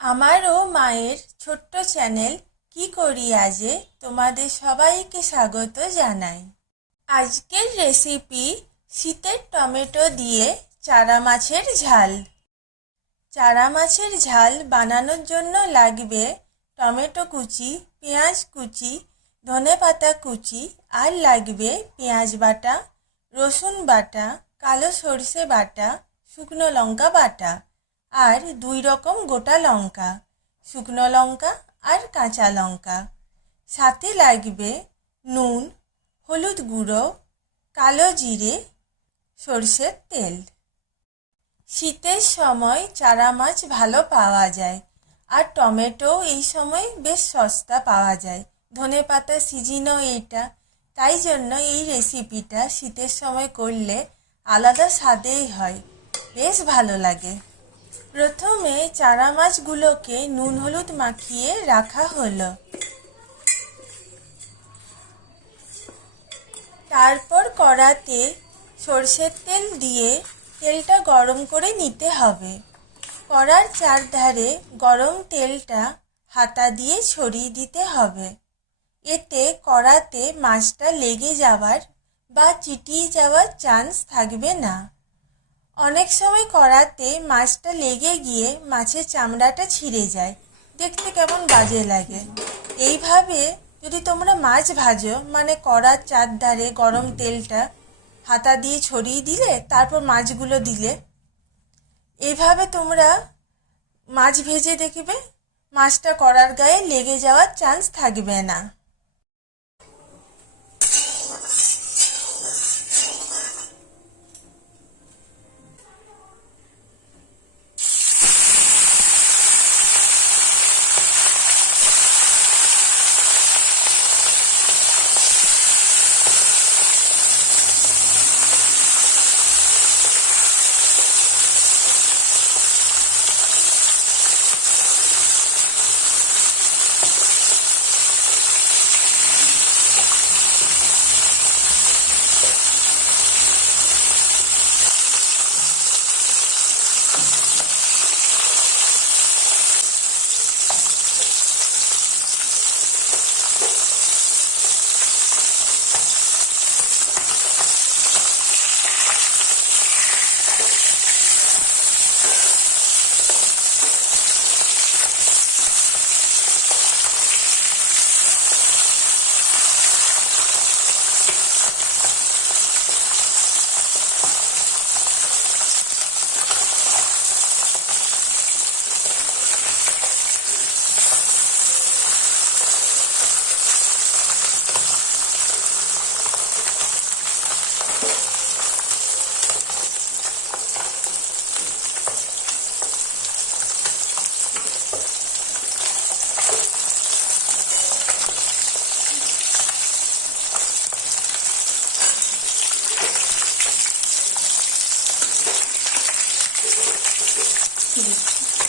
আমারও মায়ের ছোট্ট চ্যানেল কি করি আজে তোমাদের সবাইকে স্বাগত জানাই। আজকের রেসিপি শীতের টমেটো দিয়ে চারা মাছের ঝাল। চারা মাছের ঝাল বানানোর জন্য লাগবে টমেটো কুচি, পেঁয়াজ কুচি, ধনেপাতা কুচি, আর লাগবে পেঁয়াজ বাটা, রসুন বাটা, কালো সর্ষে বাটা, শুকনো লঙ্কা বাটা, আর 2 রকম গোটা লঙ্কা, শুকনো লঙ্কা আর কাঁচা লঙ্কা। সাথে লাগবে নুন, হলুদ গুঁড়ো, কালো জিরে, সর্ষের তেল। শীতের সময় চারা মাছ ভালো পাওয়া যায়, আর টমেটো এই সময় বেশ সস্তা পাওয়া যায়। ধনেপাতা সিজনও এইটা, তাই জন্য এই রেসিপিটা শীতের সময় করলে আলাদা স্বাদেই হয়, বেশ ভালো লাগে। প্রথমে চারা মাছগুলোকে নুন হলুদ মাখিয়ে রাখা হলো। তারপর কড়াতে সর্ষের তেল দিয়ে তেলটা গরম করে নিতে হবে। কড়ার চারধারে গরম তেলটা হাতা দিয়ে ছড়িয়ে দিতে হবে। এতে কড়াতে মাছটা লেগে যাওয়ার বা চিটিয়ে যাওয়ার চান্স থাকবে না। অনেক সময় কড়াতে মাছটা লেগে গিয়ে মাছের চামড়াটা ছিঁড়ে যায়, দেখতে কেমন বাজে লাগে। এইভাবে যদি তোমরা মাছ ভাজো, মানে কড়ার চারধারে গরম তেলটা হাতা দিয়ে ছড়িয়ে দিলে, তারপর মাছগুলো দিলে, এইভাবে তোমরা মাছ ভেজে দেখবে মাছটা কড়ার গায়ে লেগে যাওয়ার চান্স থাকবে না।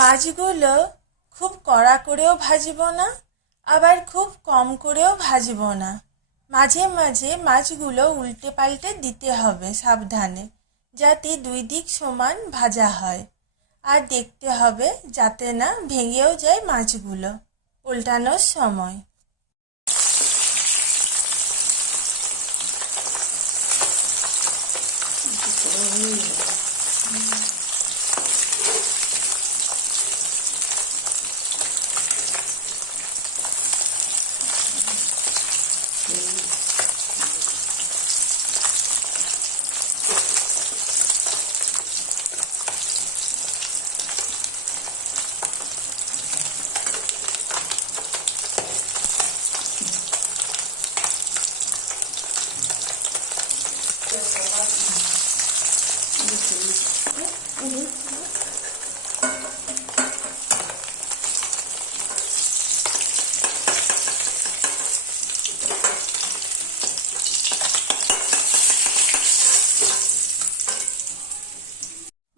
মাছগুলো খুব কড়া করেও ভাজবো না, আবার খুব কম করেও ভাজবো না। মাঝে মাঝে মাছগুলো উল্টে পাল্টে দিতে হবে সাবধানে, যাতে 2 দিক সমান ভাজা হয়। আর দেখতে হবে যাতে না ভেঙেও যায় মাছগুলো উল্টানোর সময়।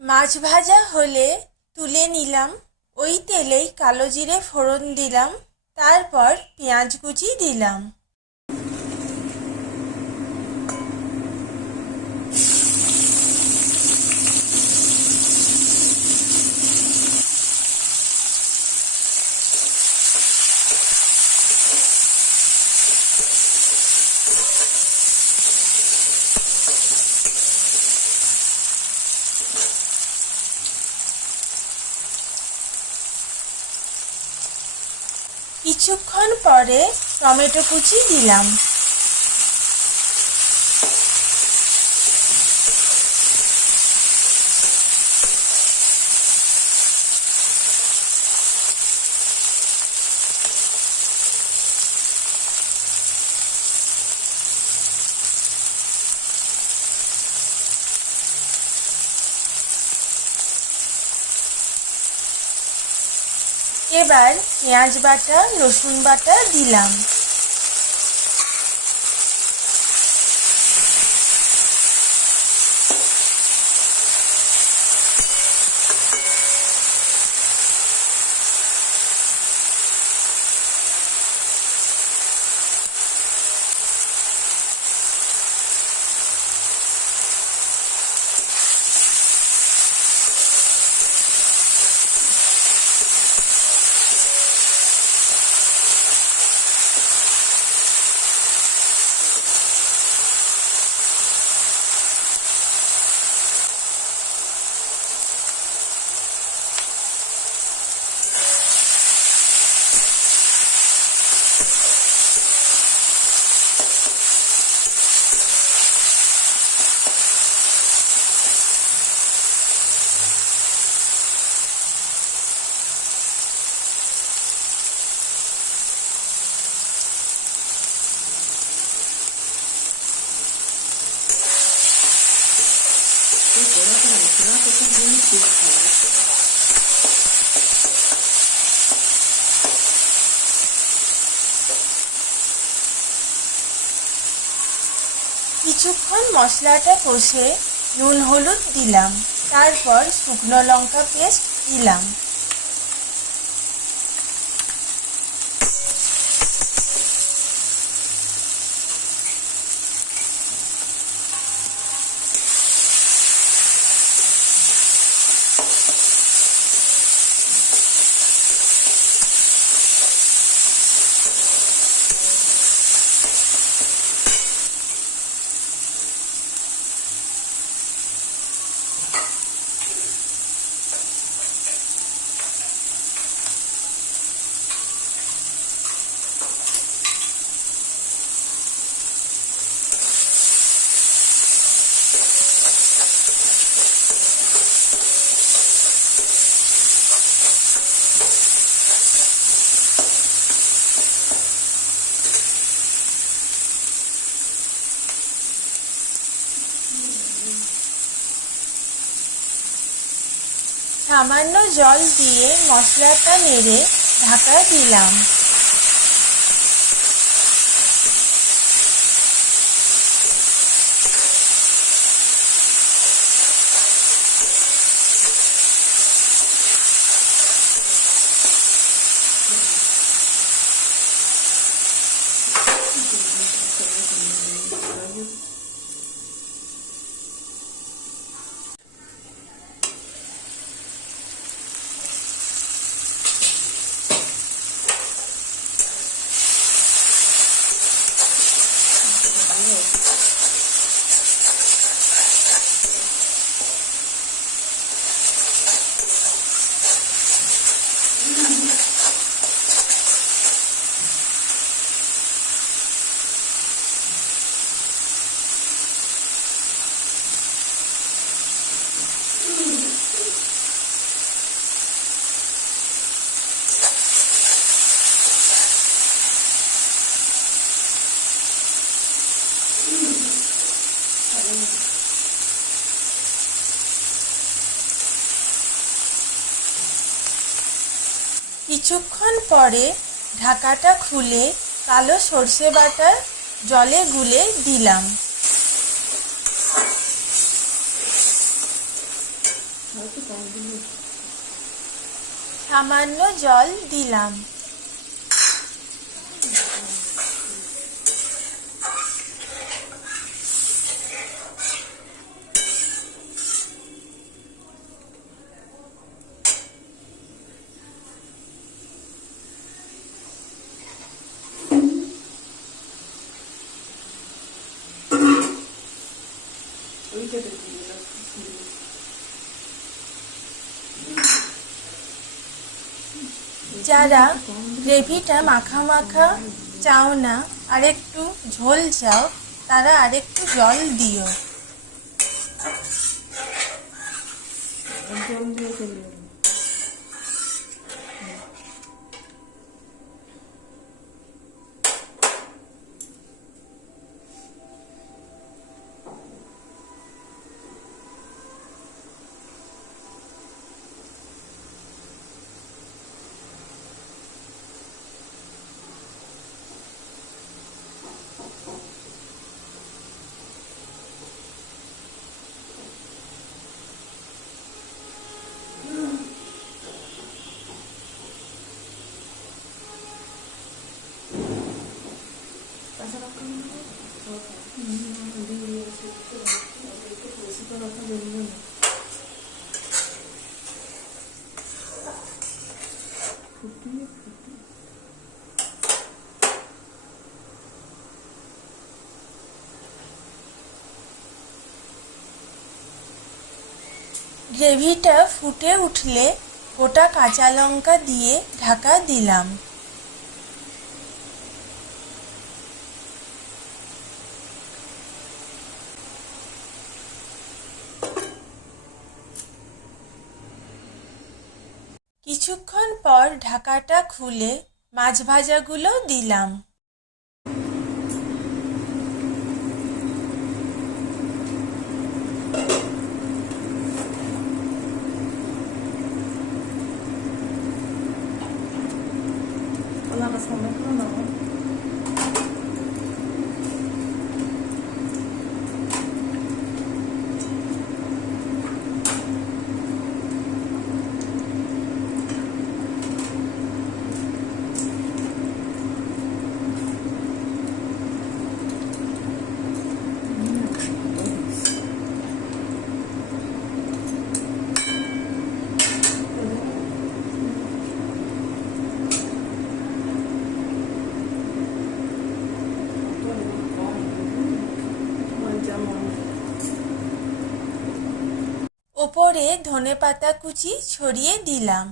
মাছ ভাজা হলে তুলে নিলাম। ওই তেলেই কালো জিরে ফোড়ন দিলাম, তারপর পেঁয়াজ কুচি দিলাম। কিছুক্ষণ পরে টমেটো কুচি দিলাম। এবার পেঁয়াজ বাটা, রসুন বাটা দিলাম। কিছুক্ষণ মশলাটা কষে নুন হলুদ দিলাম, তারপর শুকনো লঙ্কা পেস্ট দিলাম। সামান্য জল দিয়ে মশলাটা নেড়ে ঢাকা দিলাম। কিছুক্ষণ পরে ঢাকাটা খুলে কালো সর্ষে বাটা জলে গুলে দিলাম। সামান্য জল দিলাম। যারা গ্রেভিটা মাখা মাখা চাও না, আরেকটু ঝোল চাও, তারা আরেকটু জল দিও। গ্রেভিটা ফুটে উঠলে গোটা কাঁচা লঙ্কা দিয়ে ঢাকা দিলাম। কিছুক্ষণ পর ঢাকাটা খুলে মাছ ভাজাগুলো দিলাম। ওপরে ধনেপাতা কুচি ছড়িয়ে দিলাম।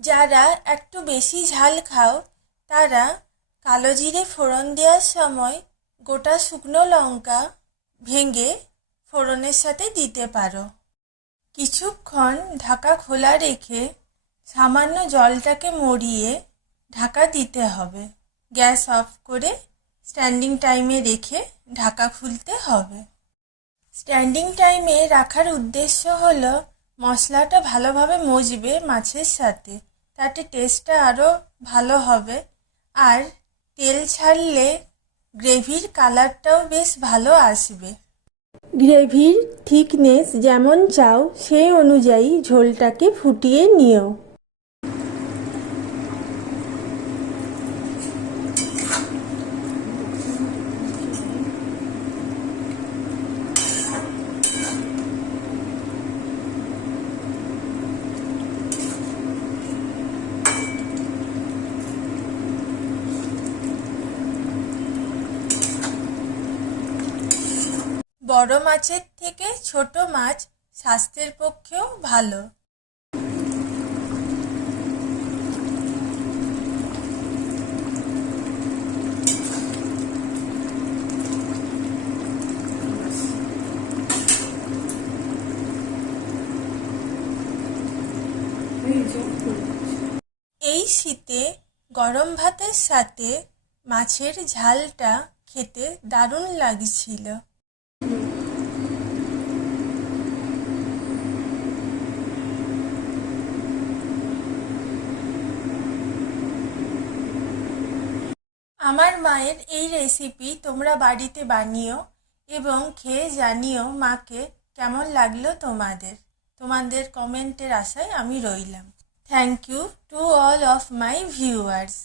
যারা একটু বেশি ঝাল খাও তারা কালো জিরে ফোড়ন দেওয়ার সময় গোটা শুকনো লঙ্কা ভেঙে ফোড়নের সাথে দিতে পারো। কিছুক্ষণ ঢাকা খোলা রেখে সামান্য জলটাকে মরিয়ে ঢাকা দিতে হবে। গ্যাস অফ করে স্ট্যান্ডিং টাইমে রেখে ঢাকা খুলতে হবে। স্ট্যান্ডিং টাইমে রাখার উদ্দেশ্য হলো মশলাটা ভালোভাবে মজবে মাছের সাথে, তাতে টেস্টটা আরও ভালো হবে। আর তেল ছাড়লে গ্রেভির কালারটাও বেশ ভালো আসবে। গ্রেভির থিকনেস যেমন চাও সেই অনুযায়ী ঝোলটাকে ফুটিয়ে নিও। বড় মাছের থেকে ছোট মাছ স্বাস্থ্যের পক্ষেও ভালো। এই শীতে গরম ভাতের সাথে মাছের ঝালটা খেতে দারুণ লাগছিল। আমার মায়ের এই রেসিপি তোমরা বাড়িতে বানিও এবং খেয়ে জানিও মাকে কেমন লাগলো তোমাদের কমেন্টের আশায় আমি রইলাম। Thank you to all of my viewers.